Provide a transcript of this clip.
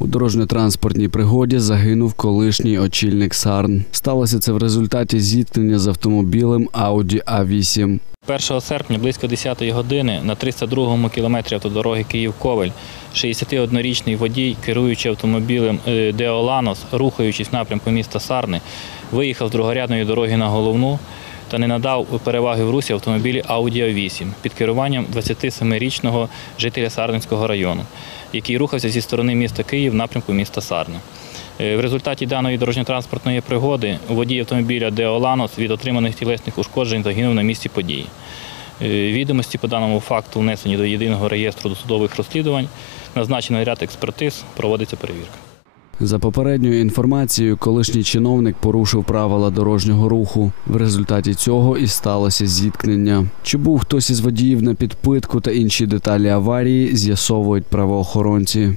У дорожньо-транспортній пригоді загинув колишній очільник Сарн. Сталося це в результаті зіткнення з автомобілем Audi A8. 1 серпня близько 10-ї години на 302-му кілометрі автодороги Київ-Ковель 61-річний водій, керуючи автомобілем е, Деоланос, рухаючись в напрямку міста Сарни, виїхав з другорядної дороги на головну та не надав переваги в русі автомобілі Audi A8 під керуванням 27-річного жителя Сарненського району, який рухався зі сторони міста Київ в напрямку міста Сарни. Е, В результаті даної дорожньо-транспортної пригоди водій автомобіля Деоланос від отриманих тілесних ушкоджень загинув на місці події. Е, Відомості по даному факту внесені до єдиного реєстру досудових розслідувань. Назначений ряд експертиз, проводиться перевірка. За попередньою інформацією, колишній чиновник порушив правила дорожнього руху. В результаті цього і сталося зіткнення. Чи був хтось із водіїв на підпитку та інші деталі аварії, з'ясовують правоохоронці.